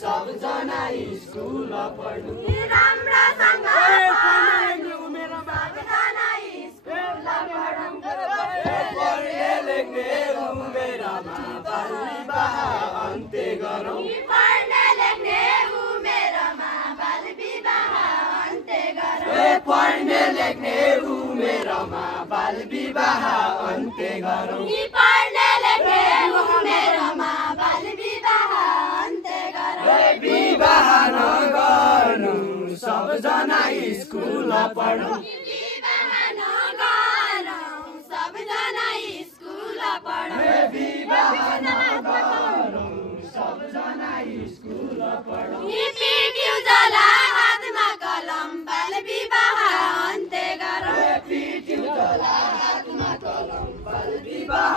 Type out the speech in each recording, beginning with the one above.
सबजना स्कुल पढ्नु राम्रोसँग पढ्ने लेख्ने उमेरमा बाल विवाह अन्त्य गरौँ पढ्ने लेख्ने उमेरमा बाल विवाह अन्त्य गरौँ पढ्ने लेख्ने उमेरमा बाल विवाह अन्त्य गरौँ पढ्ने लेख्ने उमेरमा बाल विवाह अन्त्य गरौँ विवाह नगर्नु सबजना स्कुल पढौँ विवाह नगरौँ सबजना स्कुल पढौँ विवाह नगरौँ सबजना स्कुल पढौँ पिट्यौ जला हातमा कलम बाल विवाह अन्त्य गरौँ पिट्यौ जला हातमा कलम बाल विवाह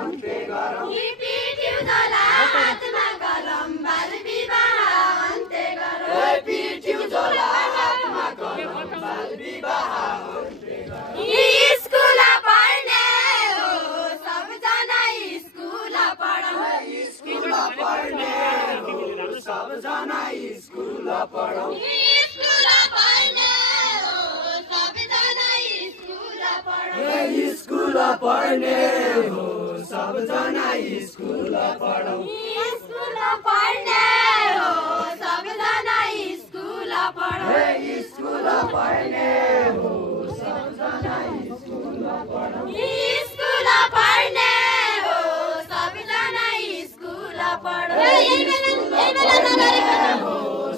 अन्त्य गरौँ पिट्यौ जला हातमा कलम बाल विवाह अन्त्य गरौँ पिट्यौ जला हातमा कलम बाल विवाह अन्त्य गरौँ स्कुल पढ्ने हो सबजना स्कुल पढौँ स्कुल पढ्ने हो सबजना स्कुल पढौँ स्कुल पढ्ने हो सबजना स्कुल पढौँ स्कुल पढ्ने हो सबजना स्कुल पढौँ स्कुल पढ्ने हो सबजना स्कुल पढौँ स्कुल पढ्ने हो सबजना स्कुल पढौँ स्कुल पढ्ने हो सबजना स्कुल पढौँ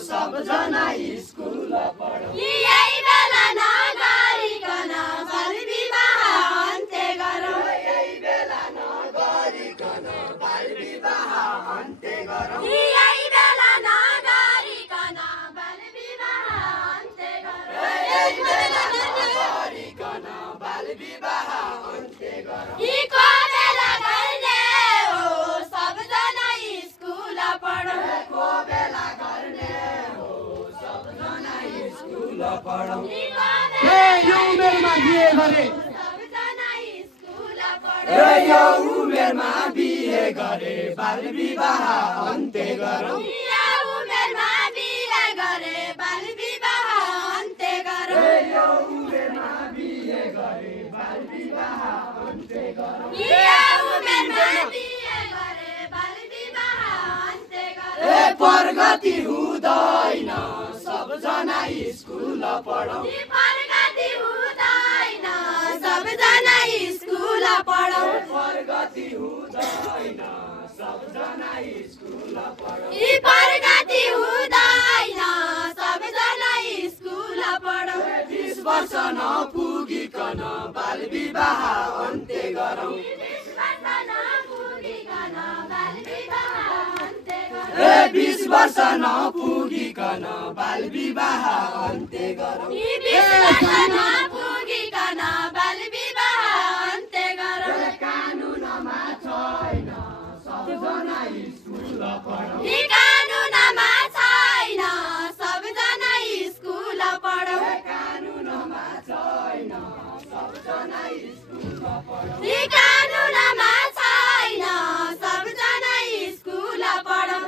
सबजना स्कुल पढौँ यही बेला नगरिकन बाल विवाह अन्त्य गरौँ यही बेला नगरिकन बाल विवाह अन्त्य गरौँ यही बेला नगरिकन बाल विवाह अन्त्य गरौँ यही बेला नगरिकन बाल विवाह अन्त्य गरौँ को बेला गर्ने हो सबजना स्कुल पढौँ को बेला गर्ने हो सबजना स्कुल पढौँ यो उमेरमा बिहे गरे सबजना स्कुल यो उमेरमा बिहे गरे बाल विवाह अन्त्य गरौँ यो उमेरमा बिहे गरे बाल विवाह अन्त्य गरौँ यो उमेरमा बिहे गरे बाल विवाह अन्त्य गरौँ यो उमेरमा बिहे गरे बाल विवाह अन्त्य गरौँ प्रगति हुँदैन सबजना स्कुल पढौँ प्रगति हुँदैन सबजना स्कुल पढौँ प्रगति हुँदैन सबजना स्कुल पढौँ प्रगति हुँदैन सबजना स्कुल पढौँ 20 वर्ष नपुगिकन बाल विवाह अन्त्य गरौँ 20 वर्ष नपुगिकन बाल विवाह अन्त्य गरौँ 20 वर्ष नपुगिकन बाल विवाह अन्त्य गरौँ 20 वर्ष नपुगिकन बाल विवाह अन्त्य गरौँ कानुनमा छैन सबजना स्कुल पढौँ कानुनमा छैन सबजना स्कुल पढौँ कानुनमा छैन सबजना स्कुल पढौँ कानुनमा छैन सबजना स्कुल पढौँ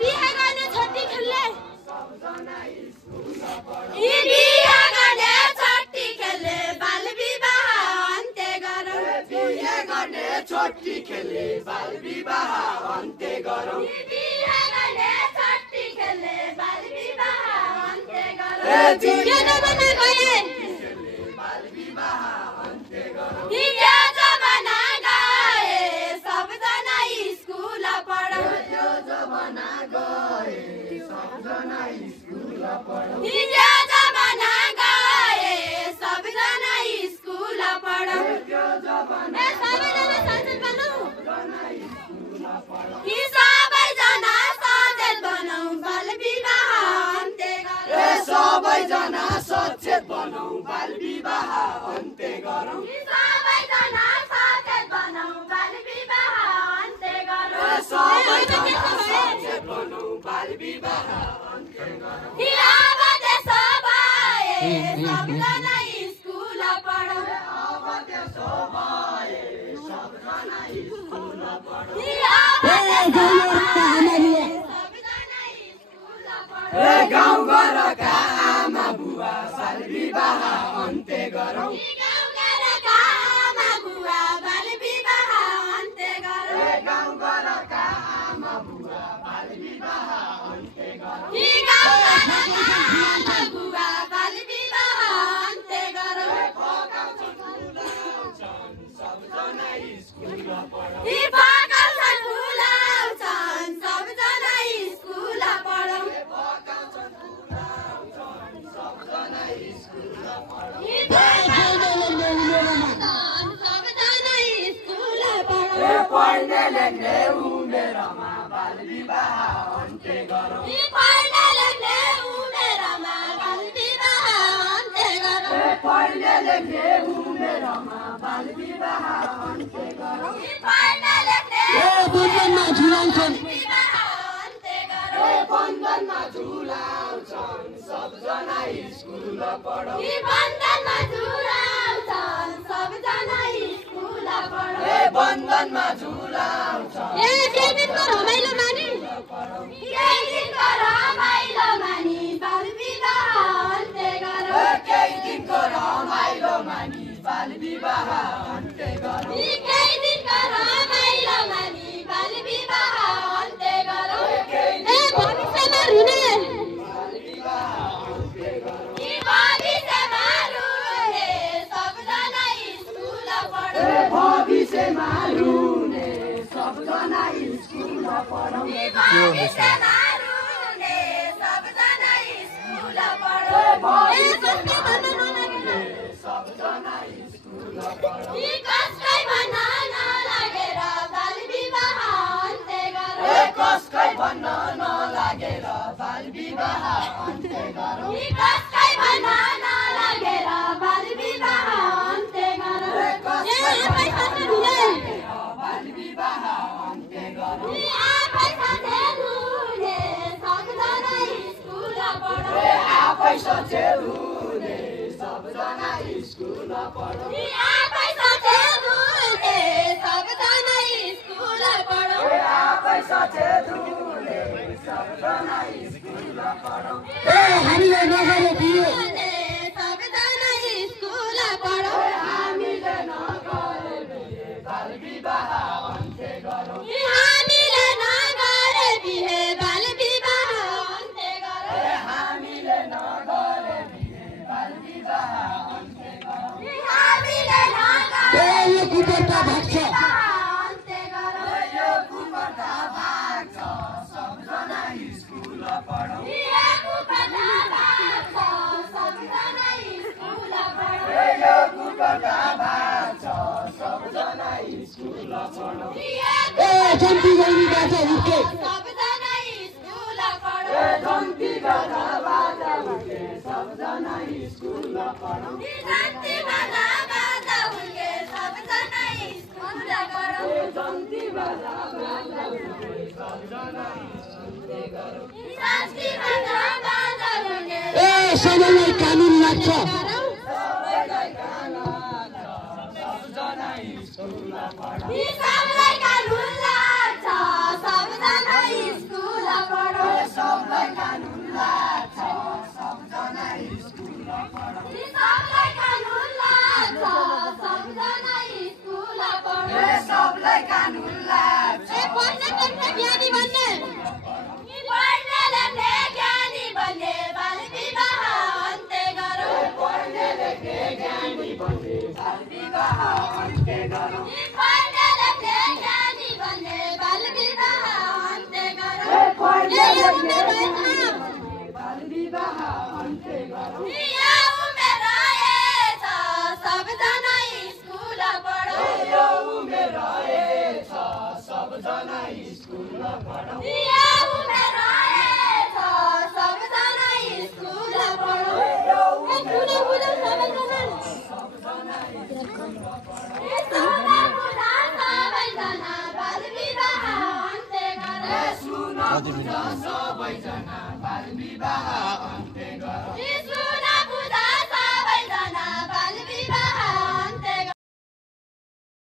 बिहे गर्ने छट्टी खेल्ने सबजना स्कुल पढौँ बिहे गर्ने छट्टी खेल्ने बाल विवाह अन्त्य गरौँ बिहे गर्ने छठी खेले बाल विवाह अन्त्य गरौँ बिहे गर्ने छठी खेले बाल विवाह अन्त्य गरौँ बिहे जमाना गए बाल विवाह अन्त्य गरौँ हिजो जमाना गए सबजना स्कुल पढौँ यो जमाना गए सबजना स्कुल पढौँ हिजो जमाना गए सबजना स्कुल पढौँ यो जमाना सबैजना सचेत बनौँ पढौँ यी सबैजना सचेत बनौँ बाल विवाह अन्त्य गरौँ सबैजना सचेत बनौँ बाल विवाह अन्त्य गरौँ यी सबैजना सचेत बनौँ बाल विवाह अन्त्य गरौँ सबैजना सचेत बनौँ बाल विवाह अन्त्य गरौँ यी अब त्यसो भए सबजना स्कुल पढौँ अब त्यसो भए सबजना स्कुल पढौँ यी अब त्यसो भए सबजना स्कुल पढौँ गाउँघरका आमा बुवा बाल विवाह अन्त्य गरौँ यी गाउँघरका आमा बुवा बाल विवाह अन्त्य गरौँ गाउँघरका आमा बुवा बाल विवाह अन्त्य गरौँ यी गाउँघरका आमा बुवा बाल विवाह अन्त्य गरौँ सबजना स्कुल पढौँ यी फकाउँछन् फुलाउँछन् सबजना स्कुल पढौँ सबजना स्कुल पढौँ यी फकाउँछन् सबजना स्कुल पढौँ पढ्ने लेख्ने उमेरमा बाल विवाह अन्त्य गरौँ यी पढ्ने लेख्ने उमेरमा बाल विवाह अन्त्य गरौँ पढ्ने लेख्ने उमेरमा बाल विवाह अन्त्य गरौँ यी पढ्ने लेख्ने बन्दनमा झुलाउँछन् विवाह अन्त्य गरौँ बन्धनमा झुलाउँछन् सबजना स्कुल पढौँ यी बन्धनमा झुलाउँछन् सबजना स्कुल पढौँ बन्धनमा झुलाउँछन् केही दिनको रमाइलो मानि बाल विवाह अन्त्य गरौँ केही दिनको रमाइलो मानि बाल विवाह अन्त्य गरौँ यी केही दिनको रमाइलो मानि बाल विवाह अन्त्य गरौँ भविष्यमा रुने यी भविष्यमा रुने सबजना स्कुल पढौँ भविष्यमा रुने सबजना स्कुल पढौँ यी भविष्यमा रुने सबजना स्कुल पढौँ कसकै भन्न नलागेर सबजना स्कुल पढौँ यी कसकै भन्न नलागेर बाल विवाह अन्त्य गरौँ कसकै भन्न नलागेर बाल विवाह अन्त्य गरौँ यी कसकै भन्न नलागेर बाल विवाह अन्त्य गरौँ आफै साथै रुने बाल विवाह अन्त्य गरौँ यी आफै साथै रुने सबजना स्कुल पढौँ आफै सचेत हुने सबजना स्कुल पढौँ यी आफै साथै रुने सबजना स्कुल पढौँ आफै सचेत हुने सबजना स्कुल पढौँ हामीले नगरे बिहे सबजना स्कुल पढौँ हामीले नगरे बिहे बाल विवाह अन्त्य गरौँ हामीले नगरे बिहे बाल विवाह अन्त्य गरौँ हामीले नगरे बिहे बाल विवाह अन्त्य गरौँ हामीले नगरे यो कुपटा भाग्छ अन्त्य गरौँ यो कुपटा भाग्छ सबजना स्कुल पढौँ यो कुपटा भाग्छ सबजना स्कुल पढौँ यो कुपटा भाग्छ सबजना स्कुल पढौँ जन्ती गौरी बाजा उठ्के सबजना स्कुल पढौँ जन्ती गर्दा बाजा उठे सबजना स्कुल पढौँ जन्ती बाजा बाजा उठ्के सबजना स्कुल पढौँ जन्ती गर्दा बाजा उठे सबजना स्कुल गरौँ जन्ती बाजा बाजा उठ्के सबैलाई कानुन लाग्छ सबजना